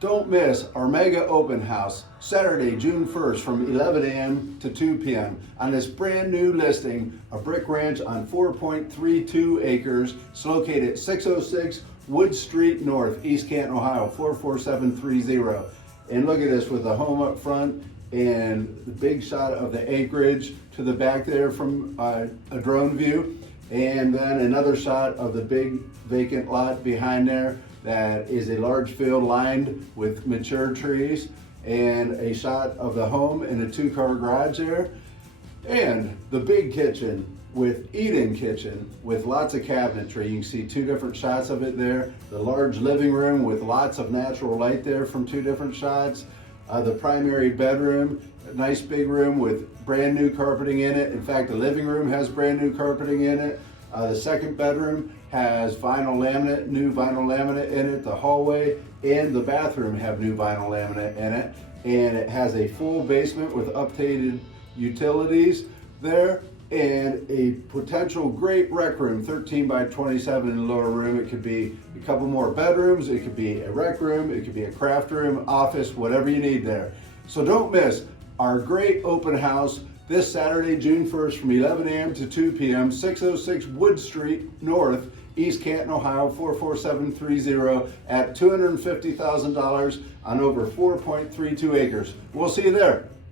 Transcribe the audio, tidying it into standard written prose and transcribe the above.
Don't miss our mega open house Saturday, June 1st from 11 a.m. to 2 p.m. on this brand new listing, a brick ranch on 4.32 acres. It's located at 606 Wood Street North, East Canton, Ohio, 44730. And look at this with the home up front and the big shot of the acreage to the back there from a drone view. And then another shot of the big vacant lot behind there that is a large field lined with mature trees, and a shot of the home and a 2-car garage there, and the big kitchen with eat-in kitchen with lots of cabinetry. You can see 2 different shots of it there. The large living room with lots of natural light there from 2 different shots. The primary bedroom, a nice big room with brand new carpeting in it. In fact, the living room has brand new carpeting in it. The second bedroom has new vinyl laminate in it. The hallway and the bathroom have new vinyl laminate in it. And it has a full basement with updated utilities there, and a potential great rec room, 13 by 27 in the lower room. It could be a couple more bedrooms, it could be a rec room, it could be a craft room, office, whatever you need there. So don't miss our great open house this Saturday, June 1st from 11 a.m. to 2 p.m., 606 Wood Street North, East Canton, Ohio, 44730 at $250,000 on over 4.32 acres. We'll see you there.